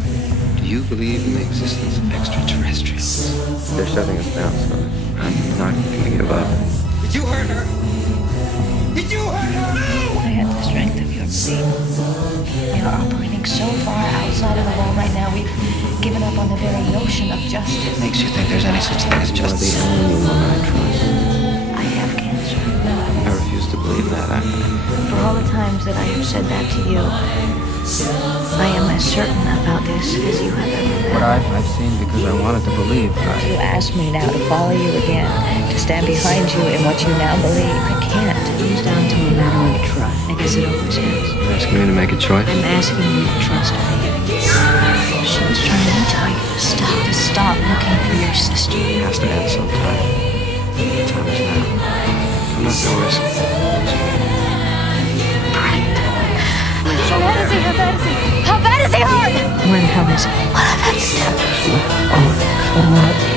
before? Do you believe in the existence of extraterrestrials? They're shutting us down, son. I'm not gonna give up. Did you hurt her? Did you hurt her? No! I had the strength of your belief. We are operating so far outside of the law right now, we've given up on the very notion of justice. Makes you think there's any such thing as You're the justice. only woman I trust. I have cancer. I refuse to believe that. For all the times that I have said that to you, I am as certain about this as you have ever been. What I've seen because I wanted to believe. You asked me now to follow you again, to stand behind you in what you now believe. I can't. It comes down to a matter of trust. I guess it always has. You're asking me to make a choice? I'm asking you to trust me. She was trying to tell you to stop looking for your sister. It has to end sometime. The time is now. I'm not gonna risk it. How bad is he? How bad is he? How bad is he hurt? When, how is it? What I've had to tell you. Oh,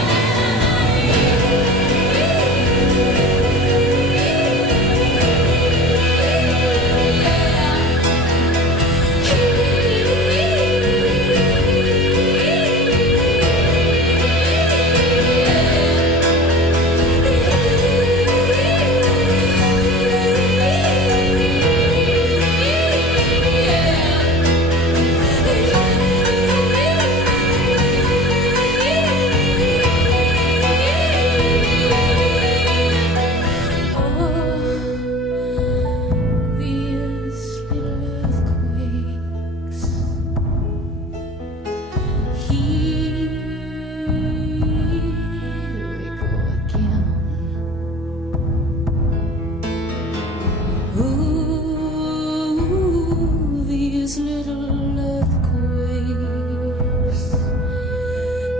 These little earthquakes.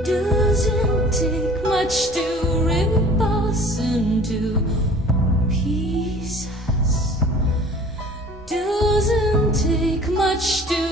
Doesn't take much to rip us into pieces. Doesn't take much to